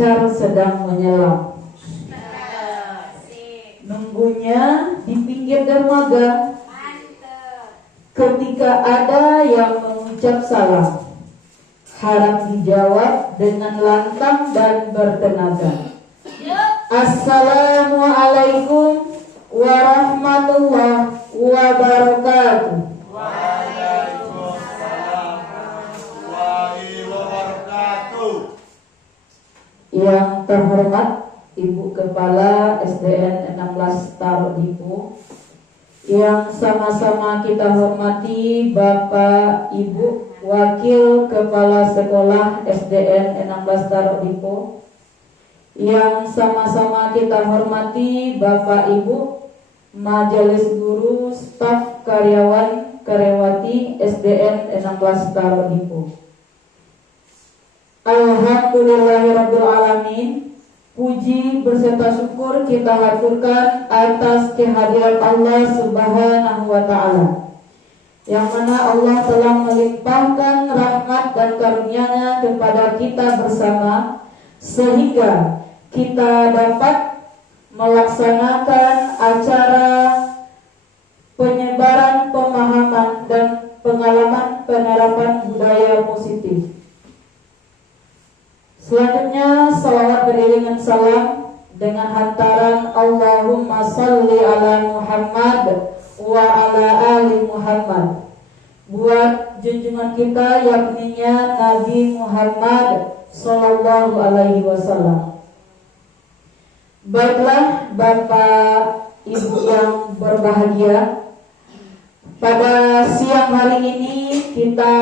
pacar sedang menyelam. Nunggunya di pinggir dermaga. Ketika ada yang mengucap salam, harap dijawab dengan lantang dan bertenaga. Assalamualaikum warahmatullahi wabarakatuh. Waalaikumsalam warahmatullahi wabarakatuh. Yang terhormat Ibu Kepala SDN 16 Tarodipo, yang sama-sama kita hormati Bapak Ibu Wakil Kepala Sekolah SDN 16 Tarodipo, yang sama-sama kita hormati Bapak Ibu Majelis Guru, staf karyawan karyawati SDN 16 Tarodipo. Alhamdulillahirabbil alamin. Puji berserta syukur kita haturkan atas kehadiran Allah Subhanahu wa Ta'ala, yang mana Allah telah melimpahkan rahmat dan karunia-Nya kepada kita bersama, sehingga kita dapat melaksanakan acara penyebaran pemahaman dan pengalaman penerapan budaya positif. Selanjutnya salawat beriringan salam dengan hantaran Allahumma salli ala Muhammad wa ala ali Muhammad buat junjungan kita yakninya Nabi Muhammad sallallahu alaihi wasallam. Baiklah Bapak Ibu yang berbahagia, pada siang hari ini kita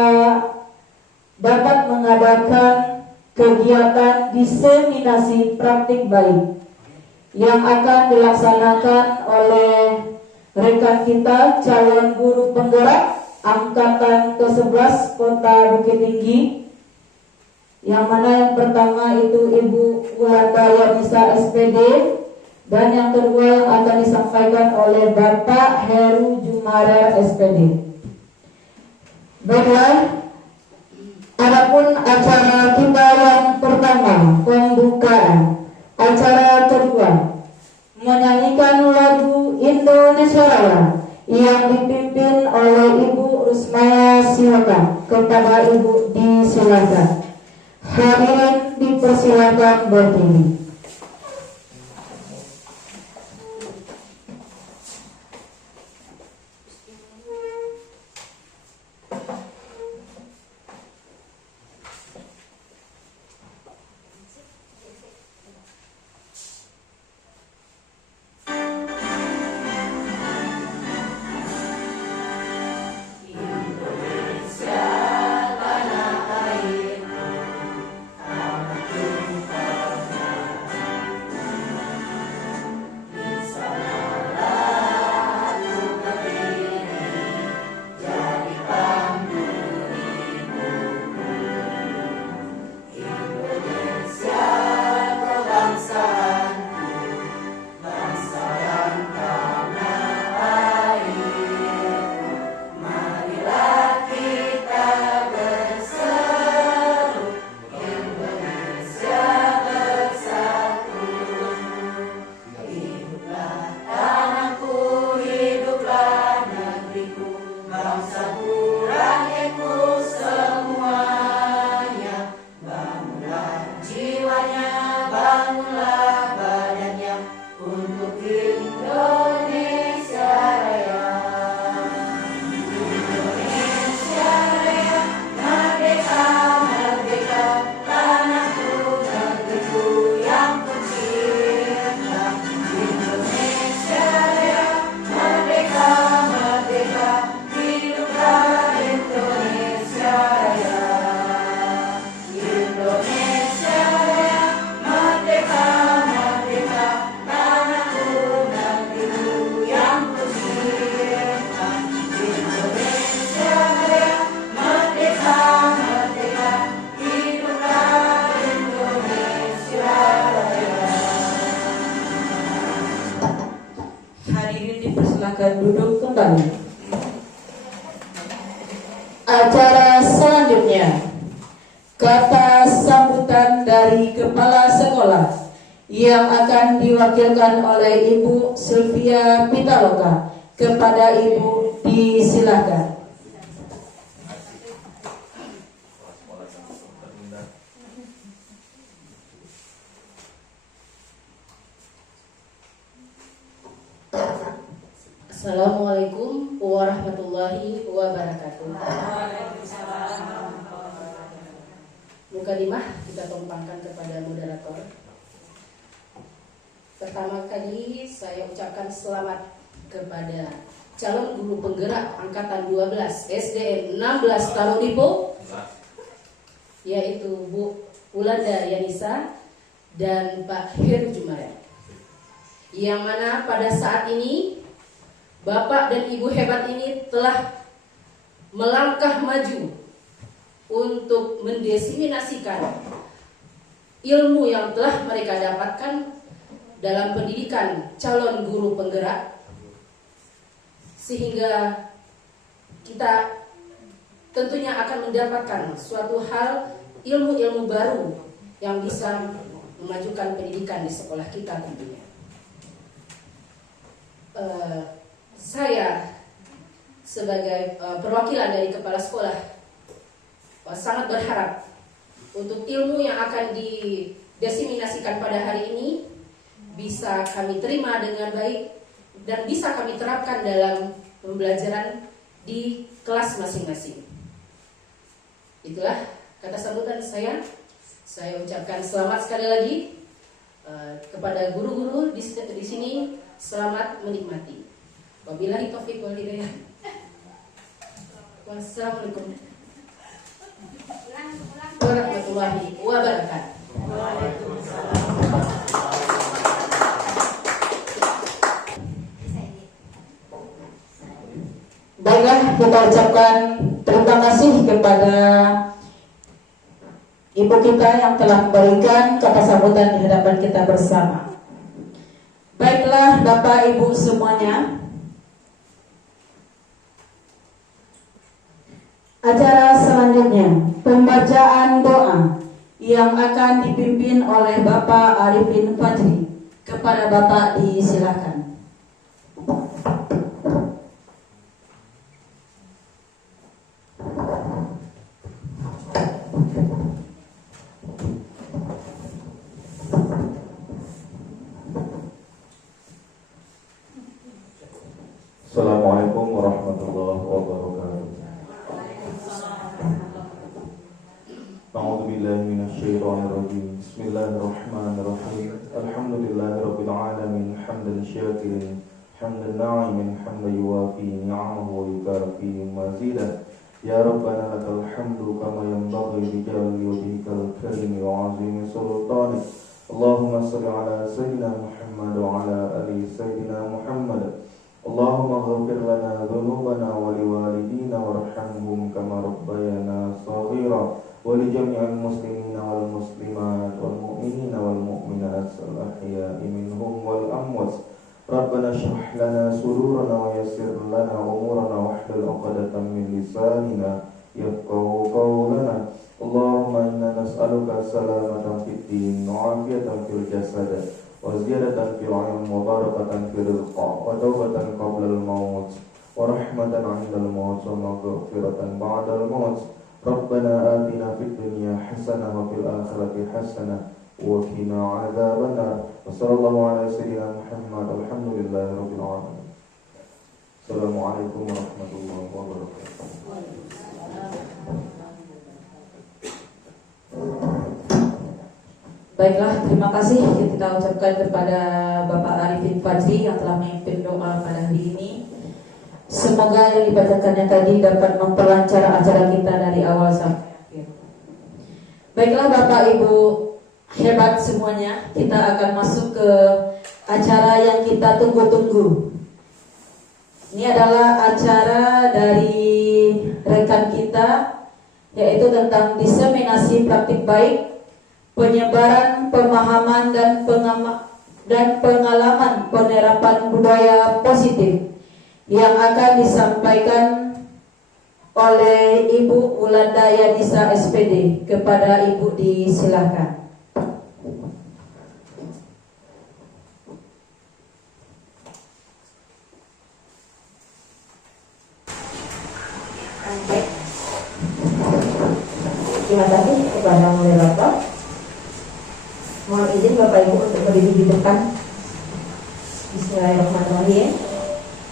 dapat mengadakan kegiatan diseminasi praktik baik yang akan dilaksanakan oleh rekan kita calon guru penggerak angkatan ke-11 Kota Bukit Tinggi, yang mana yang pertama itu Ibu Wulanda Yanisa SPD, dan yang kedua yang akan disampaikan oleh Bapak Heru Jumarer SPD. Baiklah, adapun acara kita yang pertama, pembukaan. Acara kedua, menyanyikan lagu Indonesia Raya yang dipimpin oleh Ibu Rusmaya Sihokan. Kepada Ibu disilakan. Hadirin dipersilakan berdiri. Silakan duduk kembali. Acara selanjutnya, Kata sambutan dari kepala sekolah yang akan diwakilkan oleh Ibu Sylvia Pitaloka. Kepada Ibu disilahkan. Assalamualaikum warahmatullahi wabarakatuh. Mukadimah kita tumpangkan kepada moderator. Pertama kali saya ucapkan selamat kepada calon guru penggerak angkatan 12 SDN 16 Tarodipo, yaitu Bu Ulanda Yanisa dan Pak Heru Jumaya, yang mana pada saat ini Bapak dan Ibu hebat ini telah melangkah maju untuk mendiseminasikan ilmu yang telah mereka dapatkan dalam pendidikan calon guru penggerak, sehingga kita tentunya akan mendapatkan suatu hal ilmu-ilmu baru yang bisa memajukan pendidikan di sekolah kita tentunya. Saya sebagai perwakilan dari kepala sekolah sangat berharap untuk ilmu yang akan didiseminasikan pada hari ini bisa kami terima dengan baik dan bisa kami terapkan dalam pembelajaran di kelas masing-masing. Itulah kata sambutan saya. Saya ucapkan selamat sekali lagi kepada guru-guru di sini. Selamat menikmati. Wabillahi taufiq wal hidayah. Wassalamualaikum warahmatullahi wabarakatuh. Baiklah, kita ucapkan terima kasih kepada Ibu kita yang telah memberikan kata sambutan di hadapan kita bersama. Baiklah Bapak Ibu semuanya, acara selanjutnya pembacaan doa yang akan dipimpin oleh Bapak Arifin Fajri. Kepada Bapak disilakan. Assalamualaikum warahmatullahi wabarakatuh. A'udzu billahi minasyaitonir rajim. Bismillahirrahmanirrahim. Alhamdulillahirabbil alamin hamdan syakirin hamdan na'imin hamdan yuwafi ni'amahu wa yukafi mazidan. Ya Rabbana lakal hamdu kama yanbaghi li jalali wajhikal karim wa 'azimi sultanik. Allahumma shalli ala sayyidina Muhammad wa ala ali sayyidina Muhammad. Allahumma ghafir lana dhunubana wa liwalidina warhamhum kama rabbayana shaghira wa li jami'il muslimina wal muslimat wal mu'minina wal mu'minat al-ahya'i minhum wal amwat. Rabbana shrah lana sudurana wa yassir lana umurana wahlul 'uqdatam min lisanina yafqahu qawlana. Allahumma inna nas'aluka salamatan fid din wa 'afiyatan fil jasad wa ziyadatan fil 'ilm wa barakatan fil rizq wa tawbatan qabla al-maut wa rahmatan 'inda al-maut wa maghfiratan ba'da al-maut. Rabbana atina fid dunya hasanah wa fil akhirati hasanah wa qina 'adzabannar. Wa sallallahu ala sayyidina Muhammad. Alhamdulillahi rabbil alamin. Assalamualaikum warahmatullahi wabarakatuh. Baiklah, terima kasih kita ucapkan kepada Bapak Arifin Fajri yang telah memimpin doa pada hari ini. Semoga yang dibacakannya tadi dapat memperlancar acara kita dari awal sampai akhir. Baiklah Bapak Ibu hebat semuanya, kita akan masuk ke acara yang kita tunggu-tunggu. Ini adalah acara dari rekan kita, yaitu tentang diseminasi praktik baik, penyebaran pemahaman dan pengalaman penerapan budaya positif, yang akan disampaikan oleh Ibu Ulanda Yanisa SPD. Kepada Ibu disilakan. Terima kasih kepada moderator. Mohon izin Bapak Ibu untuk berdiri di depan. Bismillahirrahmanirrahim.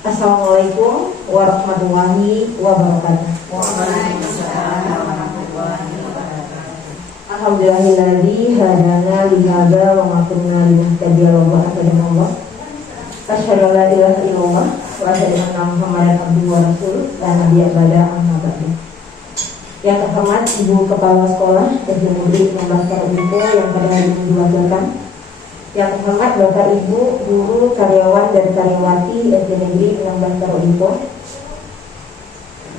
Assalamualaikum warahmatullahi wabarakatuh. Alhamdulillahilladzi hadana li hadza wa ma kunna linahtadiya laula an Allah. Asyhadu an la ilaha illallah wa asyhadu anna Muhammadan abduhu wa rasuluh la nabiyya ba'da amma ba'du. Yang terhormat Ibu Kepala Sekolah SD Negeri 16 Karolingko yang pada hari ini diwakilkan. Yang terhormat Bapak Ibu guru, karyawan dan karyawati SD Negeri 16 Karolingko.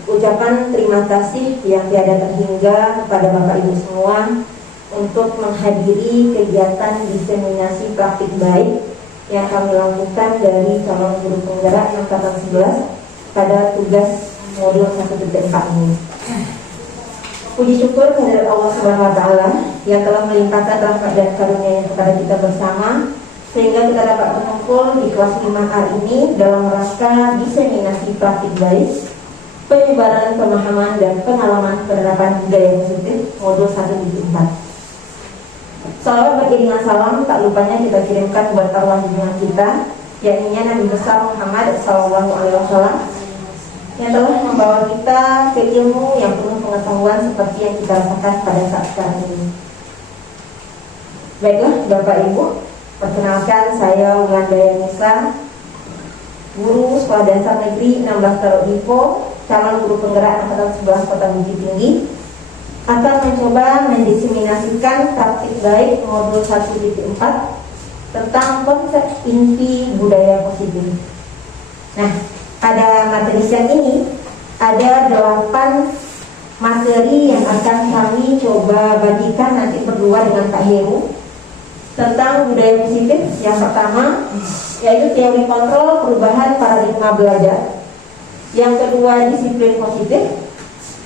Ucapan terima kasih yang tiada terhingga kepada Bapak Ibu semua untuk menghadiri kegiatan diseminasi praktik baik yang kami lakukan dari calon guru penggerak angkatan 11 pada tugas modul 1.4 ini. Puji syukur kehadirat Allah Subhanahu wa taala yang telah melimpahkan rahmat dan karunia-Nya kepada kita bersama sehingga kita dapat berkumpul di kelas 5A ini dalam rangka diseminasi praktik baik, penyebaran pemahaman dan pengalaman penerapan budaya positif modul 1.4. Salawat beriringan salam tak lupanya kita kirimkan buat arwah junjungan kita, yakni Nabi besar Muhammad SAW yang telah membawa kita ke ilmu yang penuh pengetahuan seperti yang kita rasakan pada saat sekarang ini. Baiklah Bapak Ibu, perkenalkan saya Ulanda Yanisa, guru Sekolah Dasar Negeri 16 Karolingko, calon guru penggerak angkatan 11 Kota Bukit Tinggi, akan mencoba mendiseminasikan praktik baik modul 1.4 tentang konsep inti budaya positif. Nah, pada materi siang ini ada 8 materi yang akan kami coba bagikan nanti berdua dengan Pak Heru tentang budaya positif. Yang pertama yaitu teori kontrol perubahan paradigma belajar. Yang kedua disiplin positif.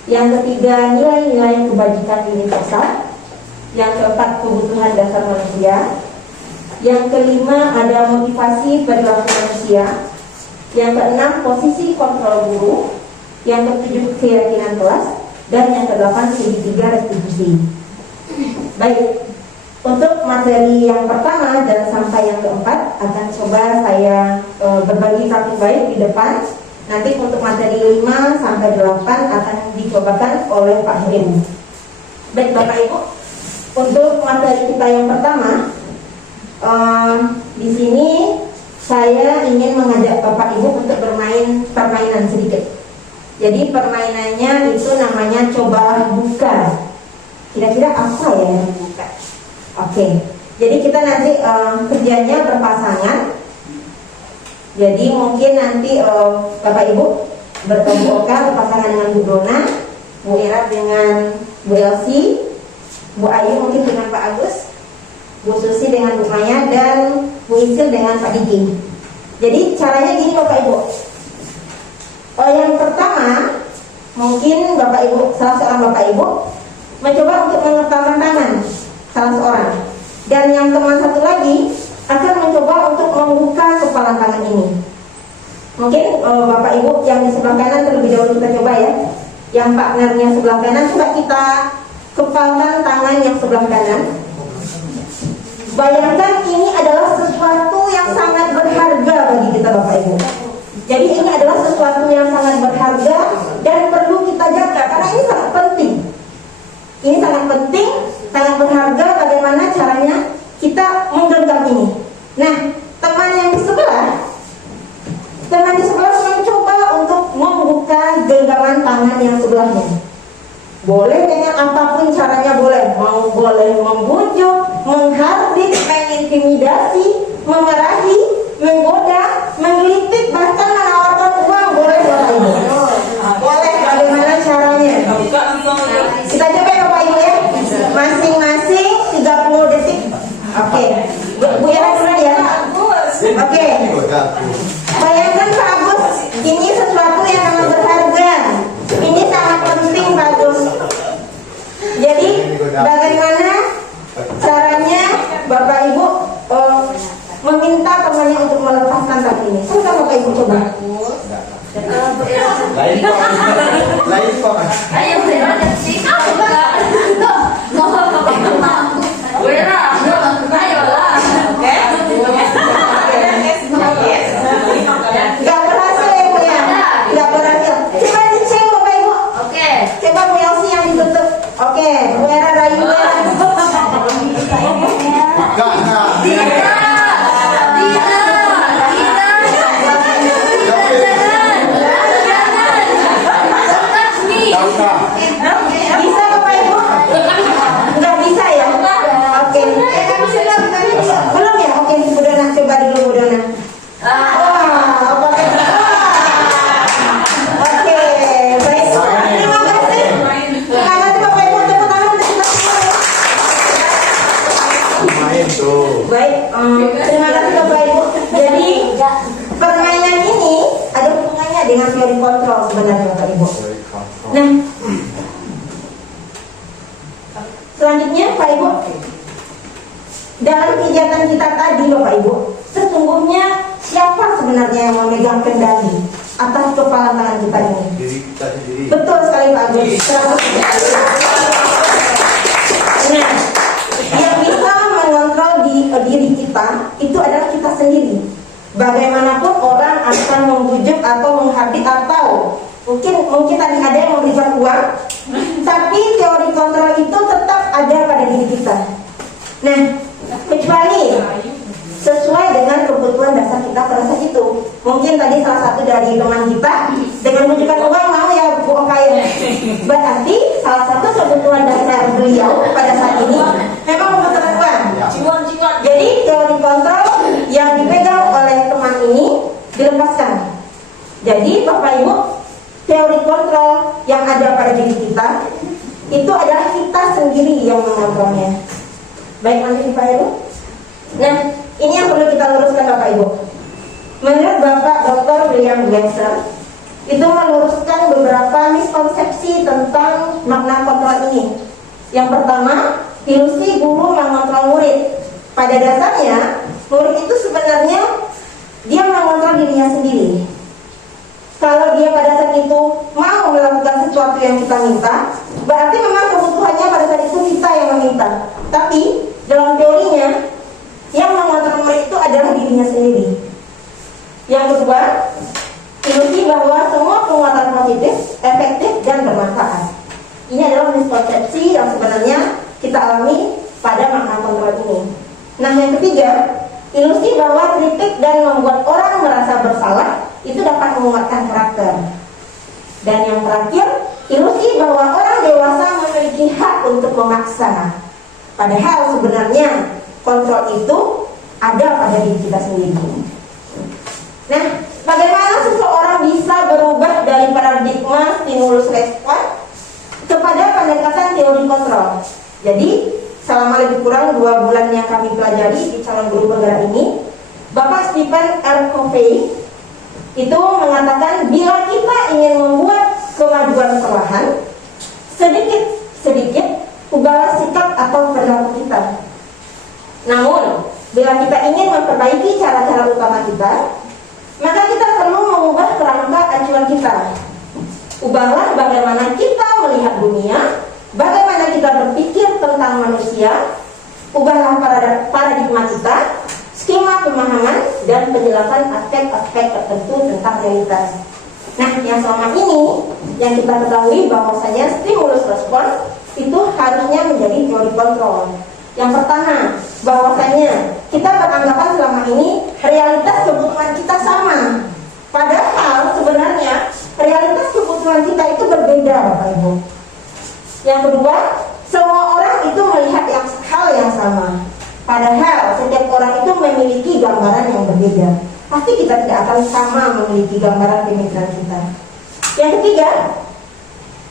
Yang ketiga nilai-nilai kebajikan universal. Yang keempat kebutuhan dasar manusia. Yang kelima ada motivasi perilaku manusia. Yang keenam posisi kontrol guru. Yang ketujuh keyakinan kelas. Dan yang kedelapan segitiga restitusi. Baik, untuk materi yang pertama dan sampai yang keempat akan coba saya berbagi praktik baik di depan. Nanti untuk materi 5 sampai 8 akan dicobakan oleh Pak Heru. Baik Bapak Ibu, untuk materi kita yang pertama, di sini saya ingin mengajak Bapak Ibu untuk bermain permainan sedikit. Jadi permainannya itu namanya coba buka. Kira-kira apa ya yang buka? Oke, jadi kita nanti kerjanya berpasangan. Jadi mungkin nanti Bapak Ibu berpasangan dengan Bu Dona, Bu Ira dengan Bu Elsi, Bu Ayu mungkin dengan Pak Agus, Bu Susi dengan Bu Maya, dan Bu Isil dengan Pak Diki. Jadi caranya gini Bapak Ibu. Yang pertama, mungkin Bapak Ibu, salah seorang Bapak Ibu mencoba untuk mengepalkan tangan salah seorang, dan yang teman satu lagi akan mencoba untuk membuka kepalan tangan ini. Mungkin Bapak Ibu yang di sebelah kanan terlebih dahulu kita coba ya. Yang partnernya sebelah kanan, coba kita kepalkan tangan yang sebelah kanan. Bayangkan ini adalah sesuatu yang sangat berharga bagi kita Bapak Ibu. Jadi ini adalah sesuatu yang sangat berharga dan perlu kita jaga karena ini sangat penting. Ini sangat penting, sangat berharga. Bagaimana caranya kita menggenggam ini? Nah, teman di sebelah mencoba untuk membuka genggaman tangan yang sebelahnya. Boleh dengan apapun caranya, boleh membujuk, menghardik, mengintimidasi, memarahi, menggoda, menggelitik, bahkan menawarkan uang, boleh Bapak Ibu. Boleh, bagaimana caranya? Kita coba ya Bapak Ibu ya. Masing-masing 30 detik. Oke. Bu Ira dulu ya. Oke. Bayangkan Pak Agus, ini sesuatu yang sangat berharga. Ini sangat bagaimana caranya Bapak Ibu meminta temannya untuk melepaskan tas ini? Coba Bapak Ibu coba. Lain kok. Ayo berada sih. Ayolah. Oke. Gak berhasil ya Bu ya? Gak berhasil. Coba dicek Bapak Ibu. Oke. Coba Bu Elsi yang ditutup. Oke, Bu Era rayu Bu Era. Bisa Bapak Ibu? Nggak bisa ya? Oke. Belum ya? Oke, Bu Dona coba dulu Bu Dona. Oke, baik. Terima kasih. Terima kasih Bapak Ibu. Tepuk tangan untuk kita semua. Main tuh. Baik, terima kasih Bapak Ibu. Jadi permainan ini ada hubungannya dengan teori kontrol sebenarnya Bapak Ibu. Nah, selanjutnya Pak Ibu, dalam kegiatan kita tadi Bapak Ibu, sesungguhnya siapa sebenarnya yang memegang kendali atas kepala tangan kita ini? Diri kita sendiri. Betul sekali Pak Agus. Nah, yang bisa mengontrol diri kita itu adalah kita sendiri. Bagaimanapun orang akan membujuk atau menghardik atau mungkin tadi ada yang memberikan uang, tapi teori kontrol itu tetap ada pada diri kita. Nah, kecuali sesuai dengan kebutuhan dasar kita pada saat itu. Mungkin tadi salah satu dari teman kita dengan menunjukkan uang mau ya Bu Okaya. Berarti salah satu kebutuhan dasar beliau pada saat ini memang membutuhkan uang. Jadi teori kontrol yang dipegang oleh teman ini dilepaskan. Jadi Bapak Ibu, teori kontrol yang ada pada diri kita itu adalah kita sendiri yang mengontrolnya. Baik nanti Pak Ibu. Nah, ini yang perlu kita luruskan Bapak Ibu. Menurut Bapak Dr. William Glasser, itu meluruskan beberapa miskonsepsi tentang makna kontrol ini. Yang pertama, ilusi guru mengontrol murid. Pada dasarnya, murid itu sebenarnya dia mengontrol dirinya sendiri. Kalau dia pada saat itu mau melakukan sesuatu yang kita minta, berarti memang kebutuhannya pada saat itu kita yang meminta. Tapi dalam teorinya, yang mengontrol murid itu adalah dirinya sendiri. Yang kedua, ilusi bahwa semua penguatan positif, efektif, dan bermanfaat. Ini adalah miskonsepsi yang sebenarnya kita alami pada makna kontrol ini. Nah, yang ketiga, ilusi bahwa kritik dan membuat orang merasa bersalah itu dapat menguatkan karakter. Dan yang terakhir, ilusi bahwa orang dewasa memiliki hak untuk memaksa. Padahal sebenarnya kontrol itu ada pada diri kita sendiri. Nah, bagaimana seseorang bisa berubah dari paradigma stimulus respon kepada pendekatan teori kontrol? Jadi, selama lebih kurang 2 bulan yang kami pelajari di calon guru penggerak ini, Bapak Stephen R. Covey itu mengatakan bila kita ingin membuat kemajuan perlahan, sedikit-sedikit ubahlah sikap atau perilaku kita. Namun, bila kita ingin memperbaiki cara-cara utama kita, maka kita perlu mengubah kerangka acuan kita. Ubahlah bagaimana kita melihat dunia, bagaimana kita berpikir tentang manusia. Ubahlah paradigma kita, skema pemahaman, dan penjelasan aspek-aspek tertentu tentang realitas. Nah, yang selama ini yang kita ketahui bahwasanya stimulus respon itu harusnya menjadi teori kontrol. Yang pertama, bahwasanya kita beranggapan selama ini realitas kebutuhan kita sama. Padahal sebenarnya realitas kebutuhan kita itu berbeda, Bapak Ibu. Yang kedua, semua orang itu melihat hal yang sama. Padahal setiap orang itu memiliki gambaran yang berbeda. Pasti kita tidak akan sama memiliki gambaran pemikiran kita. Yang ketiga,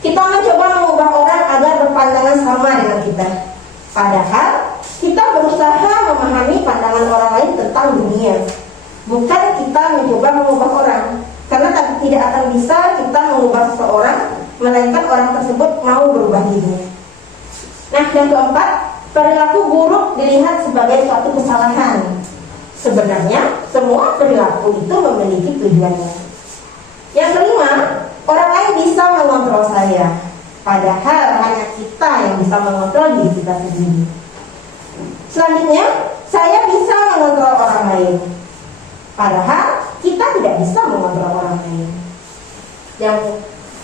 kita mencoba mengubah orang agar berpandangan sama dengan kita. Padahal kita berusaha memahami pandangan orang lain tentang dunia. Bukan kita mencoba mengubah orang. Karena tidak akan bisa kita mengubah seseorang, melainkan orang tersebut mau berubah diri. Nah, yang keempat, perilaku buruk dilihat sebagai suatu kesalahan. Sebenarnya semua perilaku itu memiliki tujuannya. Yang kelima, orang lain bisa mengontrol saya, padahal hanya kita yang bisa mengontrol diri kita sendiri. Selanjutnya, saya bisa mengontrol orang lain, padahal kita tidak bisa mengontrol orang lain. Yang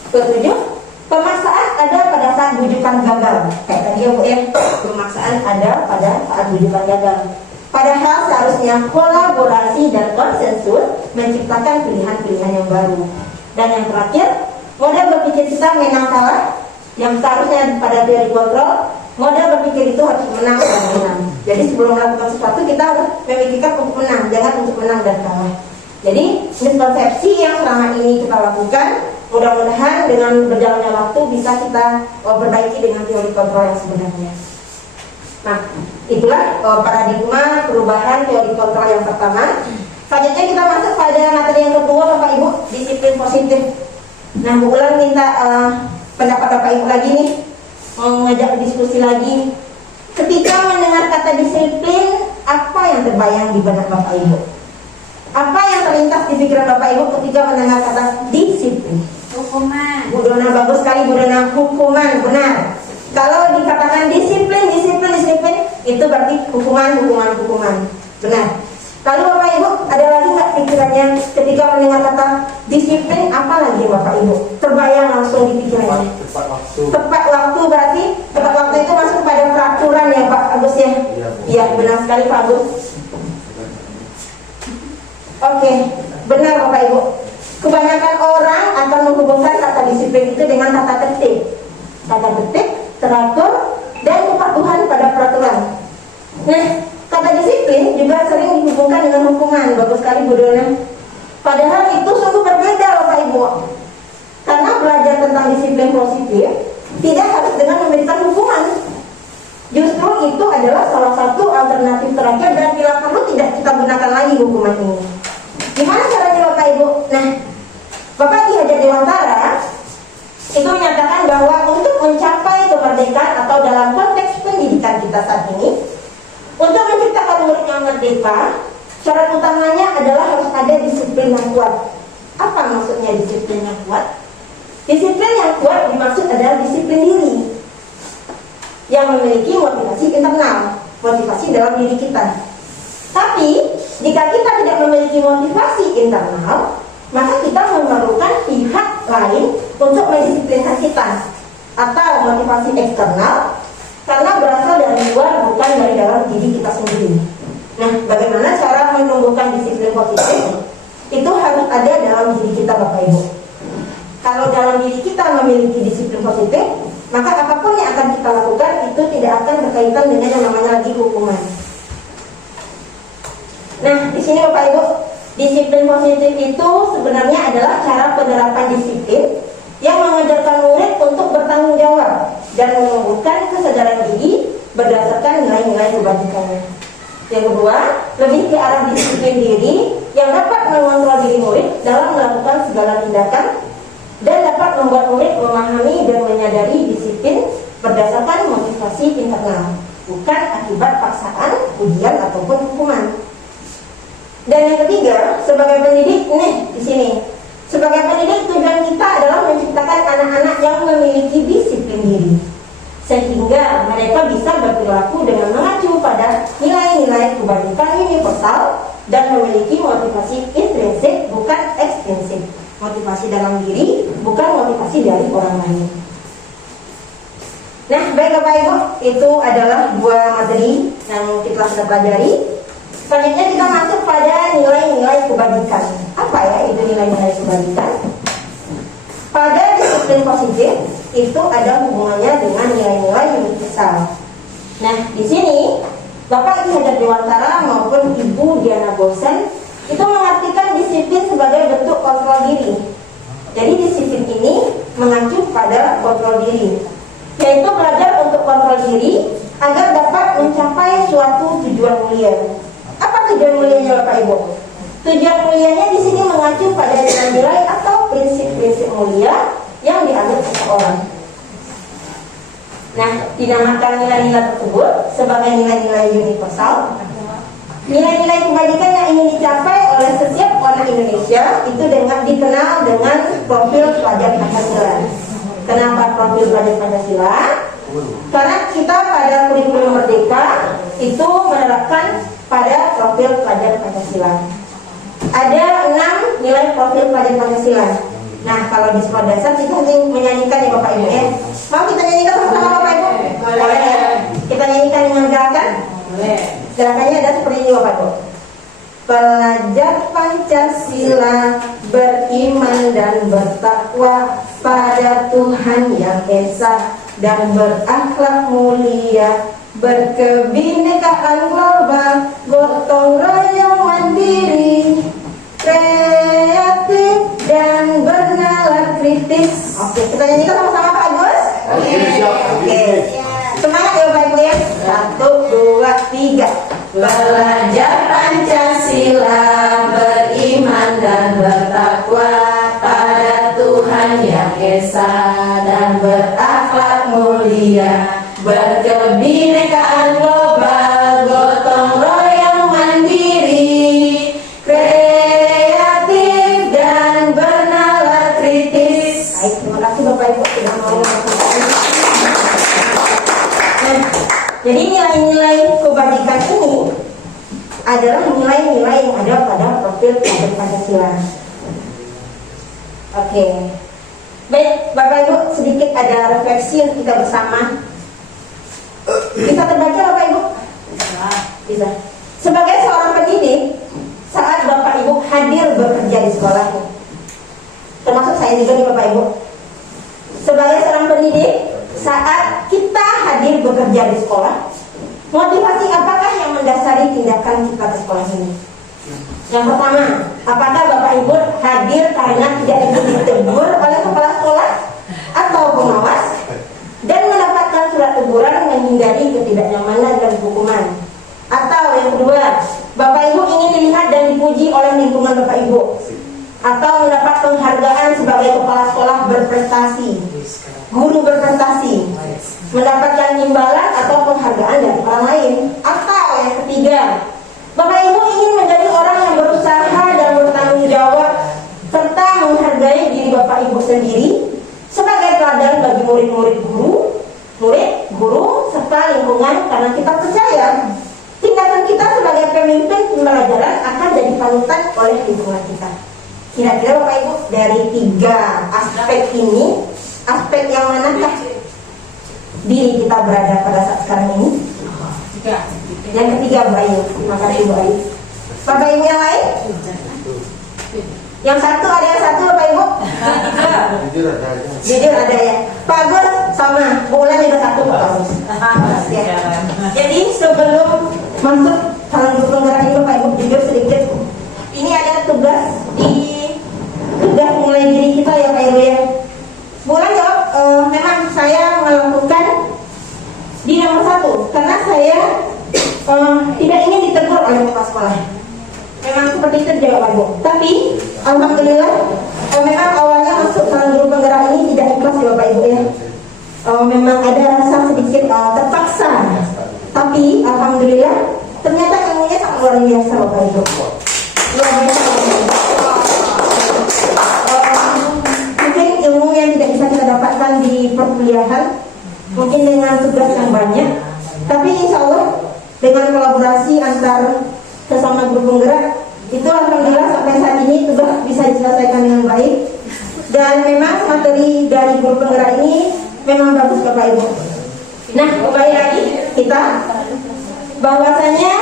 ketujuh, pemaksaan ada pada saat bujukan gagal. Kayak tadi ya Bu ya, pemaksaan ada pada saat bujukan gagal. Padahal seharusnya kolaborasi dan konsensus menciptakan pilihan-pilihan yang baru. Dan yang terakhir, model berpikir kita menang kalah, yang seharusnya pada teori kontrol, model berpikir itu harus menang dan menang. Jadi sebelum melakukan sesuatu kita harus memikirkan untuk menang, jangan untuk menang dan kalah. Jadi miskonsepsi yang selama ini kita lakukan, mudah-mudahan dengan berjalannya waktu bisa kita perbaiki dengan teori kontrol yang sebenarnya. Nah, itulah paradigma perubahan teori kontrol yang pertama. Selanjutnya kita masuk pada materi yang kedua, Bapak Ibu, disiplin positif. Nah, Bu Ulan minta pendapat Bapak Ibu lagi nih, mau ngajak diskusi lagi. Ketika mendengar kata disiplin, apa yang terbayang di benak Bapak Ibu? Apa yang terlintas di pikiran Bapak Ibu ketika mendengar kata disiplin? Hukuman. Bu Dona bagus sekali, Bu Dona, hukuman, benar. Kalau dikatakan disiplin, itu berarti hukuman. Benar. Lalu Bapak Ibu, ada lagi nggak pikirannya ketika mendengar kata disiplin, apa lagi Bapak Ibu? Terbayang langsung di pikirannya. Tepat waktu. Tepat waktu berarti, tepat waktu itu masuk pada peraturan ya Pak Agus ya? Iya, benar sekali Pak Agus. Oke, benar Bapak Ibu. Kebanyakan orang akan menghubungkan kata disiplin itu dengan kata tertib. Kata tertib, teratur, dan kepatuhan pada peraturan. Nah, kata disiplin juga sering dihubungkan dengan hukuman. Bagus sekali Bu Dona. Padahal itu sungguh berbeda Bapak Ibu. Karena belajar tentang disiplin positif tidak harus dengan memberikan hukuman. Justru itu adalah salah satu alternatif terakhir, dan bila perlu tidak kita gunakan lagi hukuman ini. Gimana caranya Bapak Ibu? Nah, Bapak Ki Hajar Dewantara itu menyatakan bahwa untuk mencapai kemerdekaan atau dalam konteks pendidikan kita saat ini, untuk menciptakan murid yang merdeka, syarat utamanya adalah harus ada disiplin yang kuat. Apa maksudnya disiplin yang kuat? Disiplin yang kuat dimaksud adalah disiplin diri yang memiliki motivasi internal, motivasi dalam diri kita. Tapi jika kita tidak memiliki motivasi internal, maka kita memerlukan pihak lain untuk mendisiplinkan kita, atau motivasi eksternal karena berasal dari luar, bukan dari dalam diri kita sendiri. Nah, bagaimana cara menumbuhkan disiplin positif? Itu harus ada dalam diri kita Bapak Ibu. Kalau dalam diri kita memiliki disiplin positif, maka apapun yang akan kita lakukan itu tidak akan berkaitan dengan yang namanya lagi hukuman. Nah, di sini Bapak Ibu, disiplin positif itu sebenarnya adalah cara penerapan disiplin yang mengajarkan murid untuk bertanggung jawab dan menumbuhkan kesadaran diri berdasarkan nilai-nilai kebajikannya. Yang kedua, lebih ke arah disiplin diri yang dapat mengontrol diri murid dalam melakukan segala tindakan dan dapat membuat murid memahami dan menyadari disiplin berdasarkan motivasi internal, bukan akibat paksaan, ujian ataupun hukuman. Dan yang ketiga, sebagai pendidik, di sini, sebagai pendidik tujuan kita adalah menciptakan anak-anak yang memiliki disiplin diri, sehingga mereka bisa berperilaku dengan mengacu pada nilai-nilai kebajikan universal dan memiliki motivasi intrinsik bukan ekstrinsik, motivasi dalam diri bukan motivasi dari orang lain. Nah, baik Bapak Ibu, itu adalah dua materi yang kita sudah pelajari. Selanjutnya kita masuk pada nilai-nilai kebajikan. Apa ya itu nilai-nilai kebajikan? Pada disiplin positif itu ada hubungannya dengan nilai-nilai universal. Nah, di sini Bapak Ki Hajar Dewantara maupun Ibu Diana Gosen itu mengartikan disiplin sebagai bentuk kontrol diri. Jadi disiplin ini mengacu pada kontrol diri, yaitu belajar untuk kontrol diri agar dapat mencapai suatu tujuan mulia. Apa tujuan mulianya Bapak Ibu? Tujuan mulianya di sini mengacu pada nilai-nilai atau prinsip-prinsip mulia yang dianut seseorang. Nah, dinamakan nilai-nilai tersebut sebagai nilai-nilai universal. Nilai-nilai kebajikan yang ingin dicapai oleh setiap orang Indonesia itu dikenal dengan profil pelajar Pancasila. Kenapa profil pelajar Pancasila? Karena kita pada kurikulum Merdeka itu menerapkan pada profil pelajar Pancasila. Ada 6 nilai profil pelajar Pancasila. Nah, kalau di sekolah dasar kita menyanyikan ya Bapak Ibu ya. Mau kita nyanyikan sama-sama Bapak Ibu? Boleh ya? Kita nyanyikan dengan gerakan? Boleh. Gerakannya ada seperti ini Bapak Ibu. Pelajar Pancasila beriman dan bertakwa pada Tuhan Yang Esa dan berakhlak mulia, berkebinekaan global, gotong royong mandiri, kreatif dan bernalar kritis. Oke, kita nyanyikan sama-sama Pak Agus. Oke. Semangat ya Bapak Ibu ya. 1, 2, 3. Belajar Pancasila, beriman dan bertakwa pada Tuhan Yang Esa dan berakhlak mulia, berkebinekaan global, gotong royong mandiri, kreatif dan bernalar kritis. Baik, terima kasih Bapak Ibu sudah mau melakukan. Nah, jadi nilai-nilai kebajikan ini adalah nilai-nilai yang ada pada profil pelajar Pancasila. Oke. Baik, Bapak Ibu sedikit ada refleksi untuk kita bersama. Bisa terbaca Bapak Ibu? Bisa. Sebagai seorang pendidik, saat Bapak Ibu hadir bekerja di sekolah, termasuk saya juga nih Bapak Ibu. Sebagai seorang pendidik, saat kita hadir bekerja di sekolah, motivasi apakah yang mendasari tindakan kita ke sekolah ini? Yang pertama, apakah Bapak Ibu hadir karena tidak ingin ditegur oleh kepala sekolah atau pengawas dan mendapatkan surat teguran menghindari ketidaknyamanan dan hukuman? Atau yang kedua, Bapak Ibu ingin dilihat dan dipuji oleh lingkungan Bapak Ibu, atau mendapat penghargaan sebagai kepala sekolah berprestasi, guru berprestasi, mendapatkan imbalan atau penghargaan dari orang lain? Atau yang ketiga, Bapak Ibu ingin menjadi orang yang berusaha dan bertanggung jawab serta menghargai diri Bapak Ibu sendiri sebagai teladan bagi murid-murid guru serta lingkungan, karena kita percaya tindakan kita sebagai pemimpin pembelajaran akan jadi panutan oleh lingkungan kita. Kira-kira Bapak Ibu dari 3 aspek ini, aspek yang manakah diri kita berada pada saat sekarang ini? Yang ketiga Bu Ayu. Terima kasih Bu Ayu. Bapak Ibu yang lain? Yang satu, ada yang satu Bapak Ibu? Jujur ada ya. Pak Agus sama, Bu Ulan juga satu Pak Agus. Ya. Jadi sebelum masuk calon guru penggerak ini Bapak Ibu jujur sedikit. Ini ada tugas mulai diri kita ya Pak Ibu ya. Bu Ulan jawab, memang saya melakukan di nomor 1 karena saya tidak ingin ditegur oleh kepala sekolah. Memang seperti itu jawab Ibu. Tapi alhamdulillah memang awalnya masuk calon guru penggerak ini tidak ikhlas ya Bapak Ibu ya. Memang ada rasa sedikit terpaksa. Tapi alhamdulillah ternyata ilmunya sangat luar biasa Bapak Ibu. Luar biasa. Mungkin ilmu yang tidak bisa kita dapatkan di perkuliahan, mungkin dengan tugas yang banyak. Tapi insya Allah dengan kolaborasi antar sesama guru penggerak itu alhamdulillah sampai saat ini tugas bisa diselesaikan dengan baik. Dan memang materi dari guru penggerak ini memang bagus Bapak Ibu. Nah, kembali lagi kita bahwasanya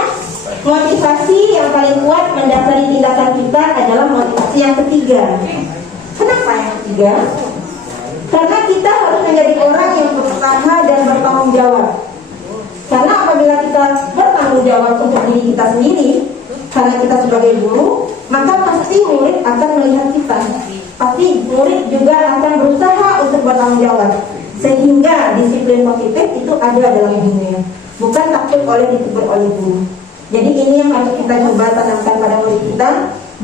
motivasi yang paling kuat mendasari tindakan kita adalah motivasi yang ketiga. Kenapa yang ketiga? Karena kita harus menjadi orang yang berusaha dan bertanggung jawab. Karena apabila kita bertanggung jawab untuk diri kita sendiri, karena kita sebagai guru, maka pasti murid akan melihat kita. Pasti murid juga akan berusaha untuk bertanggung jawab. Sehingga disiplin positif itu ada dalam dirinya, bukan takut oleh ditegur oleh guru. Jadi ini yang harus kita coba tanamkan pada murid kita,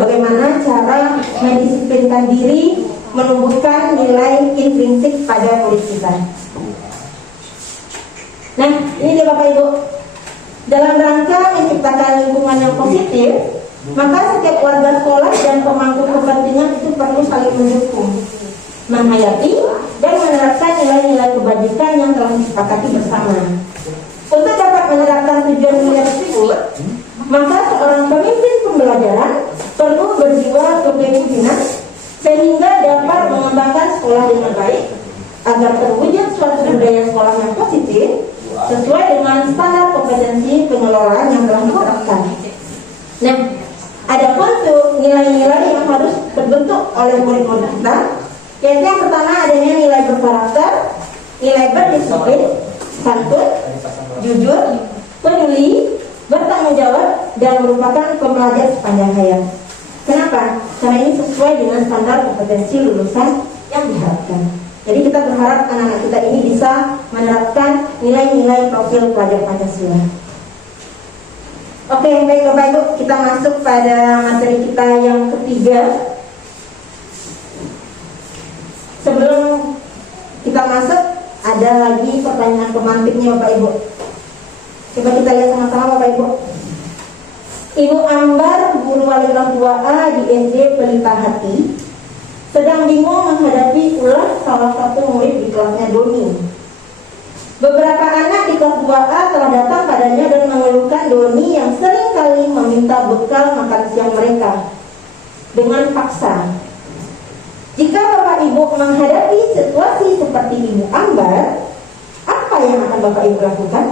bagaimana cara mendisiplinkan diri, menumbuhkan nilai intrinsik pada murid kita. Nah, ini dia Bapak Ibu. Dalam rangka menciptakan lingkungan yang positif, maka setiap warga sekolah dan pemangku kepentingan itu perlu saling mendukung, menghayati dan menerapkan nilai-nilai kebajikan yang telah disepakati bersama. Untuk dapat menerapkan tujuan mulia tersebut, maka seorang pemimpin pembelajaran perlu berjiwa kepemimpinan sehingga dapat mengembangkan sekolah dengan baik agar terwujud suatu budaya sekolah yang positif sesuai dengan standar kompetensi pengelolaan yang telah diterapkan. Nah, ada pun nilai-nilai yang harus terbentuk oleh murid-murid kita, yaitu yang pertama adanya nilai berkarakter, nilai berdisiplin, santun, jujur, peduli, bertanggung jawab, dan merupakan pembelajar sepanjang hayat. Kenapa? Karena ini sesuai dengan standar kompetensi lulusan yang diharapkan. Jadi kita berharap anak-anak kita ini bisa menerapkan nilai-nilai profil pelajar Pancasila. Oke, baik Bapak Ibu, kita masuk pada materi kita yang ketiga. Sebelum kita masuk, ada lagi pertanyaan pemantiknya Bapak Ibu. Coba kita lihat sama-sama Bapak Ibu. Ibu Ambar, guru wali kelas 2A di SD Pelita Hati, sedang bingung menghadapi ulah salah satu murid di kelasnya Doni. Beberapa anak di kelas 2A telah datang padanya dan mengeluhkan Doni yang sering kali meminta bekal makan siang mereka dengan paksa. Jika Bapak Ibu menghadapi situasi seperti Ibu Ambar, apa yang akan Bapak Ibu lakukan?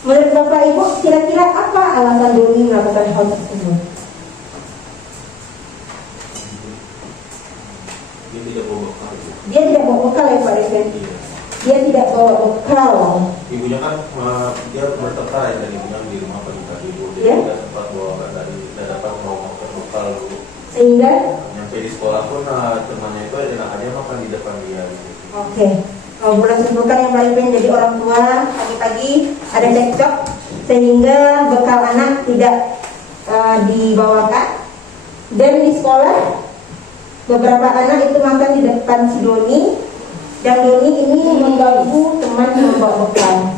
Menurut Bapak Ibu, kira-kira apa alasan Doni melakukan hal tersebut? Dia tidak bawa bekal. Dia tidak bawa bekal ya Pak Regen? Dia tidak bawa bekal. Ibunya kan dia bertengkar ya dari ibunya di rumah pagi-pagi ibu. Jadi Ya. tidak sempat bawa dari, tidak dapat bawa bekal dulu. Sehingga Nyampe di sekolah pun temannya itu aja makan di depan dia. Gitu. oke, kalau boleh simpulkan yang paling penting, jadi orang tua pagi-pagi ada cekcok sehingga bekal anak tidak dibawakan, dan di sekolah beberapa anak itu makan di depan si Doni, dan Doni ini mengganggu teman yang membawa bekal.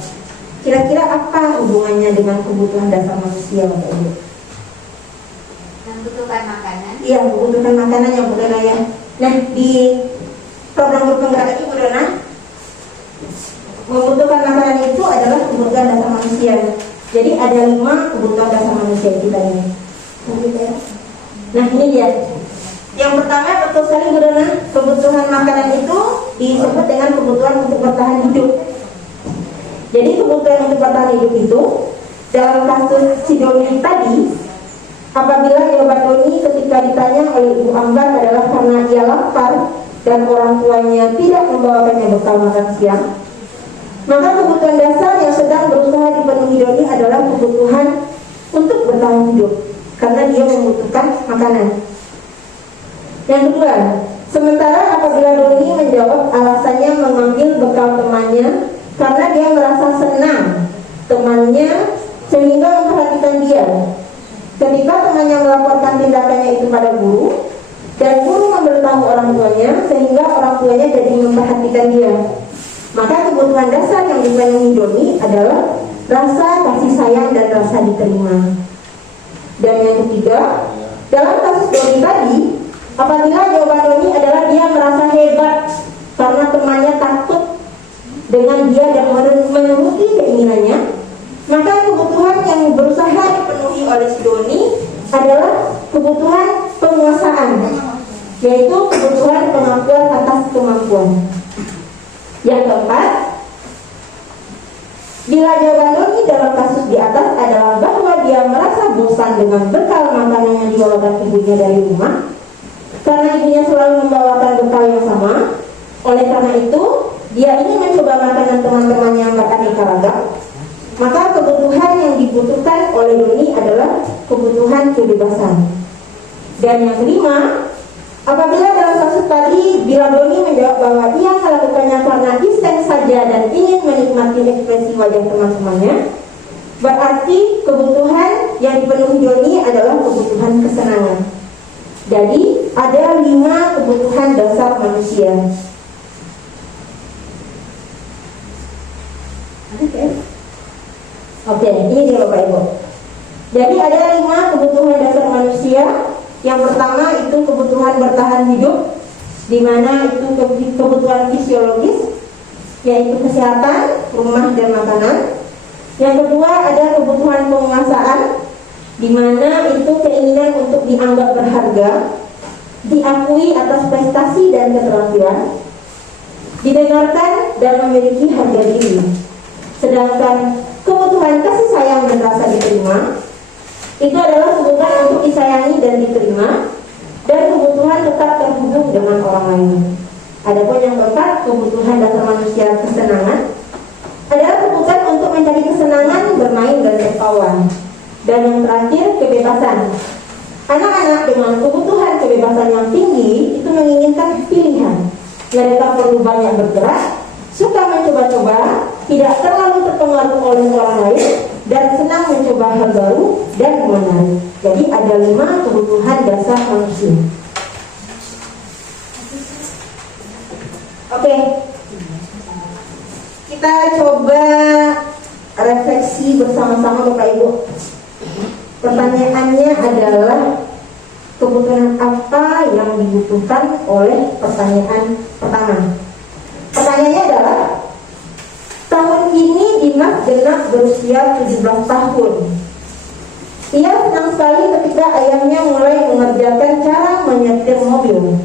Kira-kira apa hubungannya dengan kebutuhan dasar manusia Bapak Ibu? Membutuhkan makanan. Iya, kebutuhan makanan yang Bu Dona ya. Nah, di program berpenggerak ini Bu Dona, membutuhkan makanan itu adalah kebutuhan dasar manusia. Jadi ada 5 kebutuhan dasar manusia kita ini. Nah, ini dia. Yang pertama, betul sekali Bu Dona, kebutuhan makanan itu disebut dengan kebutuhan untuk bertahan hidup. Jadi kebutuhan untuk bertahan hidup itu dalam kasus si Doni tadi, apabila jawaban Doni ketika ditanya oleh Ibu Ambar adalah karena ia lapar dan orang tuanya tidak membawakannya bekal makan siang, maka kebutuhan dasar yang sedang berusaha dipenuhi Doni adalah kebutuhan untuk bertahan hidup karena dia membutuhkan makanan. Yang kedua, sementara apabila Doni menjawab alasannya mengambil bekal temannya karena dia merasa senang temannya sehingga memperhatikan dia. Ketika temannya melaporkan tindakannya itu pada guru, dan guru memberitahu orang tuanya sehingga orang tuanya jadi memperhatikan dia, maka kebutuhan dasar yang dipenuhi Doni adalah rasa kasih sayang dan rasa diterima. Dan yang ketiga, dalam kasus Doni tadi, apabila jawaban Doni adalah dia merasa hebat karena temannya takut dengan dia dan menuruti keinginannya, maka kebutuhan yang berusaha dipenuhi oleh si Doni adalah kebutuhan penguasaan, yaitu kebutuhan pengakuan atas kemampuan. Yang keempat, bila jawaban Doni dalam kasus di atas adalah bahwa dia merasa bosan dengan bekal makanan yang dibawakan ibunya dari rumah, karena ibunya selalu membawakan bekal yang sama, oleh karena itu dia ingin mencoba makanan teman-teman yang beraneka ragam, maka kebutuhan yang dibutuhkan oleh Doni adalah kebutuhan kebebasan. Dan yang kelima, apabila dalam kasus tadi bila Doni menjawab bahwa ia melakukannya karena iseng saja dan ingin menikmati ekspresi wajah teman-temannya, berarti kebutuhan yang dipenuhi Doni adalah kebutuhan kesenangan. Jadi ada 5 kebutuhan dasar manusia. Oke, ini dia Bapak Ibu. Jadi ada 5 kebutuhan dasar manusia. Yang pertama itu kebutuhan bertahan hidup, di mana itu kebutuhan fisiologis, yaitu kesehatan, rumah dan makanan. Yang kedua ada kebutuhan penguasaan, di mana itu keinginan untuk dianggap berharga, diakui atas prestasi dan keterampilan, didengarkan dan memiliki harga diri. Sedangkan kebutuhan kasih sayang dan rasa diterima itu adalah kebutuhan untuk disayangi dan diterima, dan kebutuhan tetap terhubung dengan orang lain. Adapun yang keempat, kebutuhan dasar manusia kesenangan adalah kebutuhan untuk mencari kesenangan, bermain dan tertawa. Dan yang terakhir, kebebasan. Anak-anak dengan kebutuhan kebebasan yang tinggi itu menginginkan pilihan. Mereka perlu banyak bergerak, suka mencoba-coba, tidak terlalu terpengaruh oleh orang lain, dan senang mencoba hal baru dan menarik. Jadi ada 5 kebutuhan dasar manusia. Oke, kita coba refleksi bersama-sama Bapak Ibu. Pertanyaannya adalah kebutuhan apa yang dibutuhkan oleh pertanyaan pertama. Pertanyaannya adalah, tahun ini Dimas genap berusia 17 tahun. Ia senang sekali ketika ayahnya mulai mengerjakan cara menyetir mobil.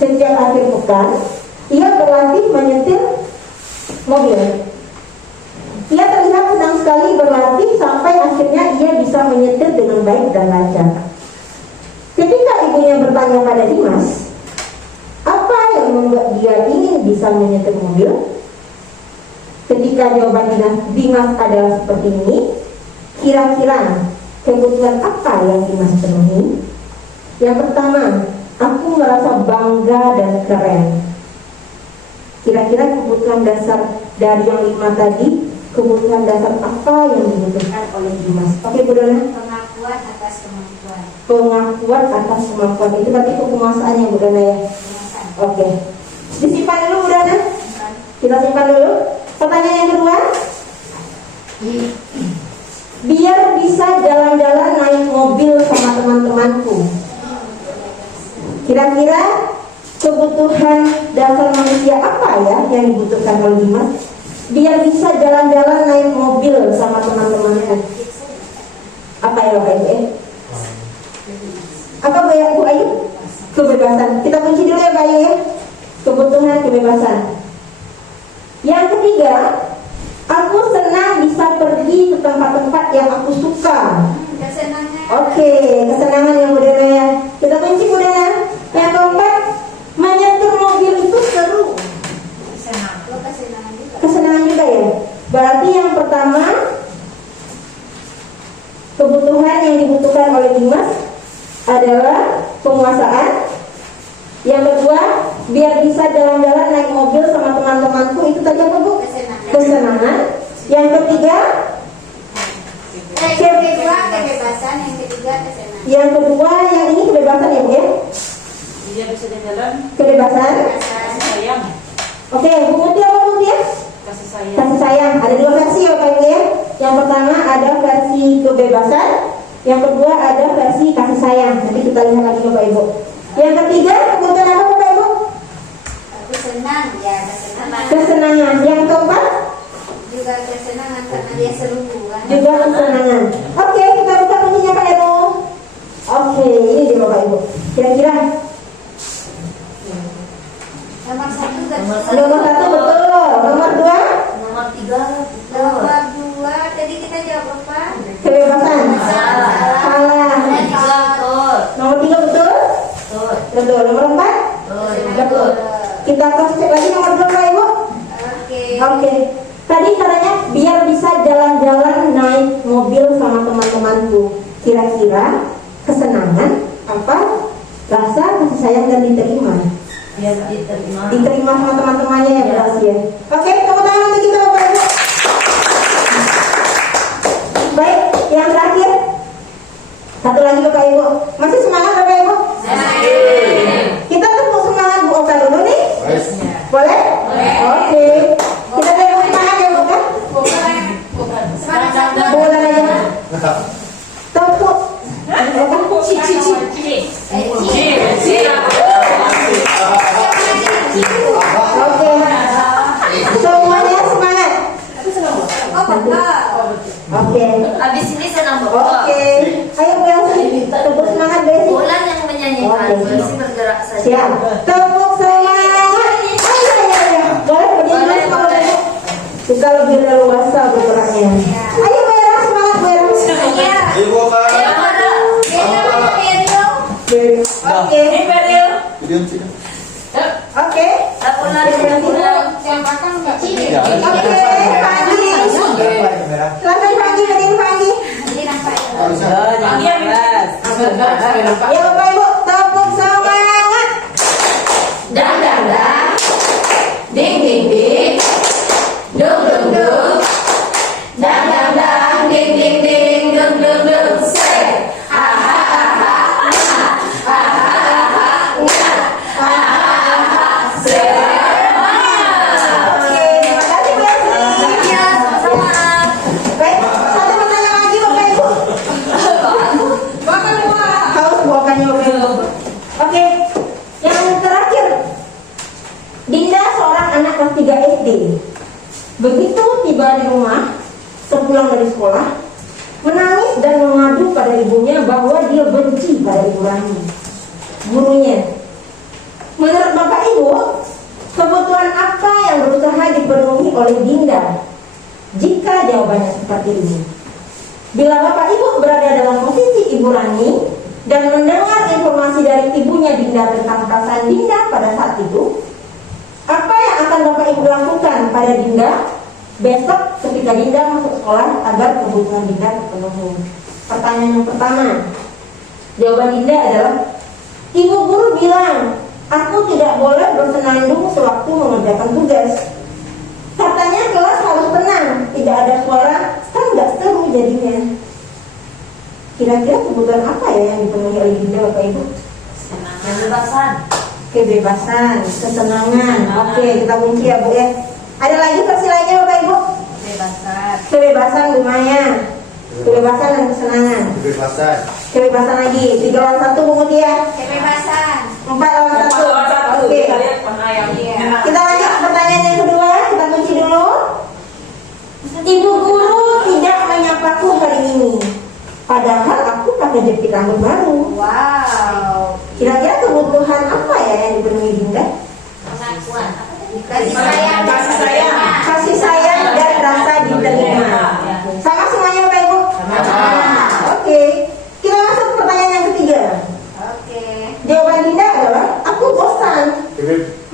Setiap akhir pekan, ia berlatih menyetir mobil. Ia terlihat senang sekali berlatih sampai akhirnya ia bisa menyetir dengan baik dan lancar. Ketika ibunya bertanya pada Dimas, apa yang membuat dia ingin bisa menyetir mobil? Ketika jawaban Dimas adalah seperti ini, kira-kira kebutuhan apa yang Dimas penuhi? Yang pertama, aku merasa bangga dan keren. Kira-kira kebutuhan dasar dari yang 5 tadi, kebutuhan dasar apa yang dibutuhkan oleh Dimas? Oke Bu Dona. Pengakuan atas kemampuan. Pengakuan atas kemampuan, itu berarti penguasaannya Bu Dona ya? Oke, disimpan dulu Bu Dona. Kita simpan dulu. Pertanyaan yang kedua, biar bisa jalan-jalan naik mobil sama teman-temanku. Kira-kira kebutuhan dasar manusia apa ya yang dibutuhkan oleh Dimas? Biar bisa jalan-jalan naik mobil sama teman-temanku. Apa ya Bapak Ibu? Apa Bu Ayu? Kebebasan. Kita kunci dulu ya Pak Ayu ya. Kebutuhan kebebasan. Yang ketiga, aku senang bisa pergi ke tempat-tempat yang aku suka. Kesenangan. Oke, kesenangan yang Bu Dana ya. Kita kunci Bu Dana. Yang keempat, menyetir mobil itu seru. Kesenangan juga. Kesenangan juga ya. Berarti yang pertama, kebutuhan yang dibutuhkan oleh Dimas adalah penguasaan. Yang kedua, biar bisa jalan-jalan naik mobil sama teman-temanku, itu tadi apa Bu? Kesenangan. Yang ketiga, Yang kedua kebebasan, yang ketiga kesenangan. yang kedua yang ini kebebasan ya Bu ya? Dia bisa jalan, Kebebasan. kasih sayang, Oke, Bu Muti apa Bu Muti ya? kasih sayang. Kasih sayang. Ada 2 versi ya Bapak Ibu ya. Yang pertama ada versi kebebasan, yang kedua ada versi kasih sayang. Nanti kita lihat lagi Bapak Ibu. Yang ketiga, kebutuhan apa Bapak Ibu? Aku senang, ya kesenangan. Kesenangan. Yang keempat Juga kesenangan karena dia seru kan. juga kesenangan. Oke, kita buka kuncinya Pak Heru. Oke, ini dia Bapak Ibu. Kira-kira Nomor 1 kan. nomor 1 betul, nomor 2 Nomor 3 Nomor 2 tadi kita jawab apa? kebebasan. Salah. Salah. Nomor 3 betul? Betul. Nomor 4 betul. Kita cross check lagi nomor 2 Pak Ibu. Oke. Oke. Tadi caranya biar bisa jalan-jalan naik mobil sama teman-temanku. Kira-kira kesenangan apa? Rasa kasih sayang dan diterima. Biar diterima. Diterima sama teman-temannya ya berarti ya. Oke, tepuk tangan untuk kita Bapak Ibu. Baik, yang terakhir. Satu lagi Bapak Ibu. Masih semangat Bapak Ibu? Kita tepuk semangat Bu Oka dulu nih. Boleh? Oke. Kita tepuk semangat ya Bu Oka. Oke. Habis ini senang Oke. bapak. Ayo Belsi, tepuk semangat Belsi. Bulan yang menyanyikan, Oke. Belsi bergerak saja. Siap. Tepuk semangat. Ayo. Boleh berdiri dulu kalau mau. Kita lebih leluasa bergeraknya. Ayo merah, semangat merah. Iya. Ayo buka. Ayo Mara. Berio. Oke. Video sini. Oke. Bulan. Ya. Oke, Pagi. Silakan Pagi, berdiri Pagi. Ya Bapak Ibu, tepuk semangat. Dang dang dang, ding ding ding, dung dung dung, dang dang dang, ding ding ding, dung dung dung, say, ha ha ha ha, ha ha ha ha, say. Oke, terima kasih Belsi. Iya, sama-sama. Baik, satu pertanyaan lagi Bapak Ibu. Haus buakannya Bapak Ibu. Oke, yang terakhir. Dinda seorang anak kelas 3 SD. Begitu tiba di rumah, sepulang dari sekolah, menangis dan mengadu pada ibunya bahwa dia benci pada Ibu Rani, gurunya. Menurut Bapak Ibu, kebutuhan apa yang berusaha dipenuhi oleh Dinda jika jawabannya seperti ini? Bila Bapak Ibu berada dalam posisi Ibu Rani dan mendengar informasi dari ibunya Dinda tentang perasaan Dinda pada saat itu, apa yang akan Bapak Ibu lakukan pada Dinda besok ketika Dinda masuk sekolah agar kebutuhan Dinda terpenuhi? Pertanyaan yang pertama, jawaban Dinda adalah, Ibu guru bilang, aku tidak boleh bersenandung sewaktu mengerjakan tugas. Katanya kelas harus tenang, tidak ada suara, kan nggak seru jadinya. Kira-kira kebutuhan apa ya yang dipenuhi oleh Dinda Bapak Ibu? Kebebasan. Kebebasan, kesenangan. Oke, kita kunci ya Bu ya. Ada lagi versi lainnya Bapak Ibu? Kebebasan. Kebebasan Bu Maya. Kebebasan dan kesenangan. Kebebasan. Kebebasan lagi. 3 lawan 1 Bu Mutia. Kebebasan. 4 lawan 1. Oke. Iya. Kita lanjut pertanyaan yang kedua. Kita kunci dulu. Ibu guru tidak menyapaku hari ini, padahal aku pakai jepit rambut baru. Wow. Kira-kira kebutuhan apa ya yang dipenuhi Dinda? Pengakuan. Kasih sayang. Kasih sayang dan rasa diterima. Sama semuanya Bapak Ibu? Oke. Kita masuk ke pertanyaan yang ketiga. Oke. Jawaban Dinda adalah, aku bosan.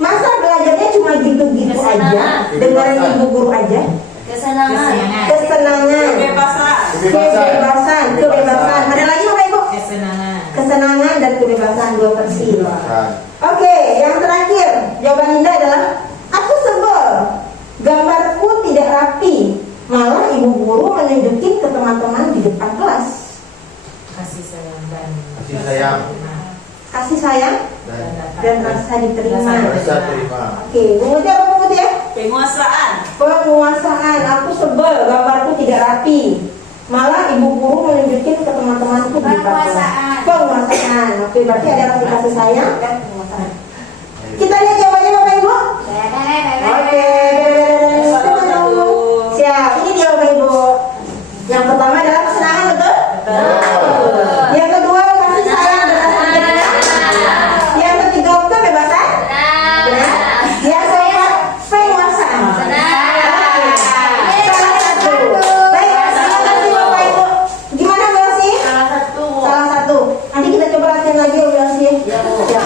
Masa belajarnya cuma gitu-gitu aja, Kesenangan. dengerin ibu guru aja. Kesenangan. Kesenangan. Kebebasan. Kebebasan. Ada lagi Bapak Ibu? Kesenangan dan kebebasan, 2 versi. Oke, yang terakhir, jawaban Dinda adalah, aku sebel, gambarku tidak rapi, malah ibu guru menunjukin ke teman-teman di depan kelas. Kasih sayang. Kasih sayang dan rasa diterima. Rasa terima. Oke, mengucap apa Bu ya? Penguasaan. Aku sebel, gambarku tidak rapi, malah ibu guru menunjukin ke teman-temanku di depan kelas. Penguasaan. Oke, berarti ada rasa kasih sayang dan penguasaan. Kita lihat jawabannya Bapak Ibu. Oke, teman dulu. Siap, ini dia Bapak Ibu. Yang pertama adalah kesenangan, betul? Yang kedua kasih sayang dan rasa diterima. Yang ketiga kebebasan. Benar. Yang keempat penguasaan. Oke. Salah satu. Baik, terima kasih Bapak Ibu. Gimana Belsi? Salah satu. Nanti kita coba latihan lagi ya Belsi. Ya.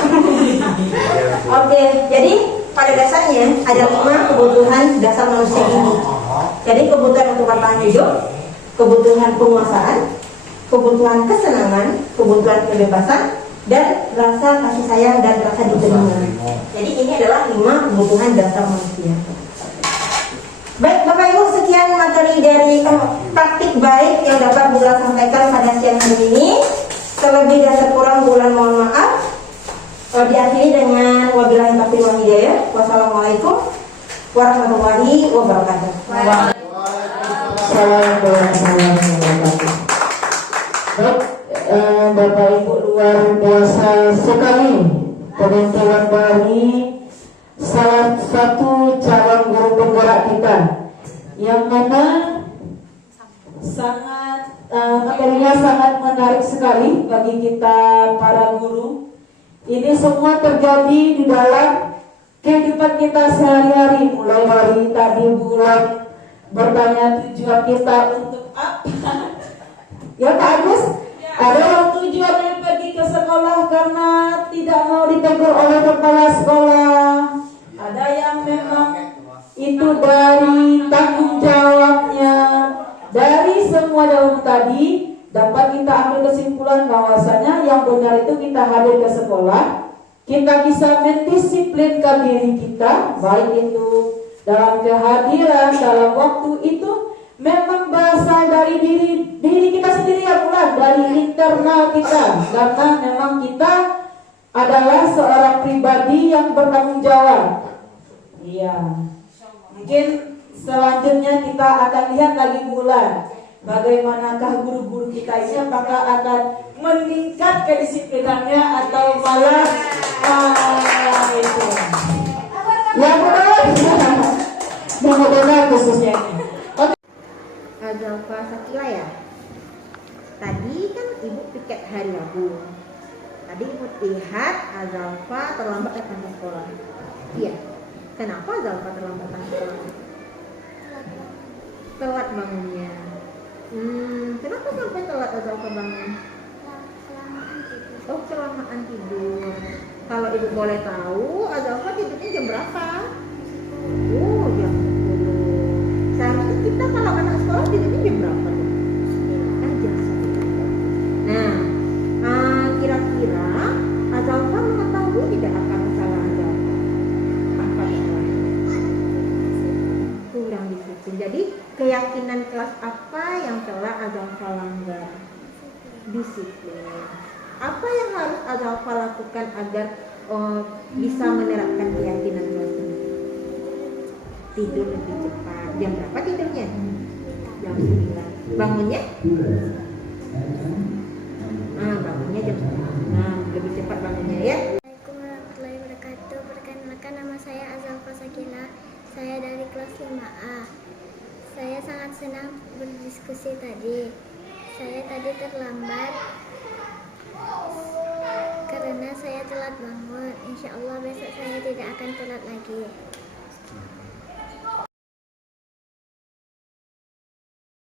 Oke, jadi pada dasarnya ada 5 kebutuhan dasar manusia ini. Jadi kebutuhan untuk bertahan hidup, kebutuhan penguasaan, kebutuhan kesenangan, kebutuhan kebebasan, dan rasa kasih sayang dan rasa diterima. Jadi ini adalah 5 kebutuhan dasar manusia. Baik Bapak Ibu, sekian materi dari praktik baik yang dapat Bulan sampaikan pada siang hari ini. Terlebih dan terkurang Bulan mohon maaf. Diakhiri dengan wabillahi taufiq wal hidayah. Wassalamualaikum warahmatullahi wabarakatuh. Assalamualaikum warahmatullahi wabarakatuh. Baik, Bapak Ibu luar biasa sekali teman-teman dari salah satu calon guru penggerak kita, yang mana Materinya sangat menarik sekali bagi kita para guru. Ini semua terjadi di dalam kehidupan kita sehari-hari. Mulai dari tadi bulan bertanya tujuan kita untuk apa. Ya Pak Agus, ada yang tujuannya pergi ke sekolah karena tidak mau ditegur oleh kepala sekolah. Ada yang memang itu dari tanggung jawabnya. Dari semua dalam tadi dapat kita ambil kesimpulan bahwasanya yang benar itu kita hadir ke sekolah, kita bisa mendisiplinkan diri kita, baik itu dalam kehadiran, dalam waktu itu memang berasal dari diri kita sendiri ya Bulan, dari internal kita, karena memang kita adalah seorang pribadi yang bertanggung jawab. Iya. Mungkin selanjutnya kita akan lihat lagi Bulan, bagaimanakah guru-guru kita ini, apakah akan meningkat kedisiplinannya atau malah itu. Ya Bulan, benar-benar khususnya ini. Azalfa Sakila ya. Tadi kan ibu piket hari Rabu. Tadi ibu lihat Azalfa terlambat datang ke sekolah. Iya. Kenapa Azalfa terlambat datang ke sekolah? Telat bangunnya. Kenapa sampai telat Azalfa bangun? Oh, kelamaan tidur. Kalau ibu boleh tahu, Azalfa tidurnya jam berapa? Oh, jam 10. Seharusnya kita kalau anak sekolah tidurnya jam berapa? Kan jam 10. Nah, kira-kira Azalfa mengetahui tidak akan kesalahan Azalfa? Apa kesalahannya? Kurang disiplin. Jadi keyakinan kelas apa yang telah Azalfa langgar? Disiplin. Apa yang harus Azalfa lakukan agar bisa menerapkan keyakinan kelas ini? Tidur lebih cepat. Jam berapa tidurnya? Jam 9. Bangunnya? Bangunnya jam 9. Lebih cepat bangunnya ya. Assalamualaikum warahmatullahi wabarakatuh. Perkenalkan, nama saya Azalfa Sakila. Saya dari kelas 5A. Saya sangat senang berdiskusi tadi. Saya tadi terlambat karena saya telat bangun. Insya Allah besok saya tidak akan telat lagi.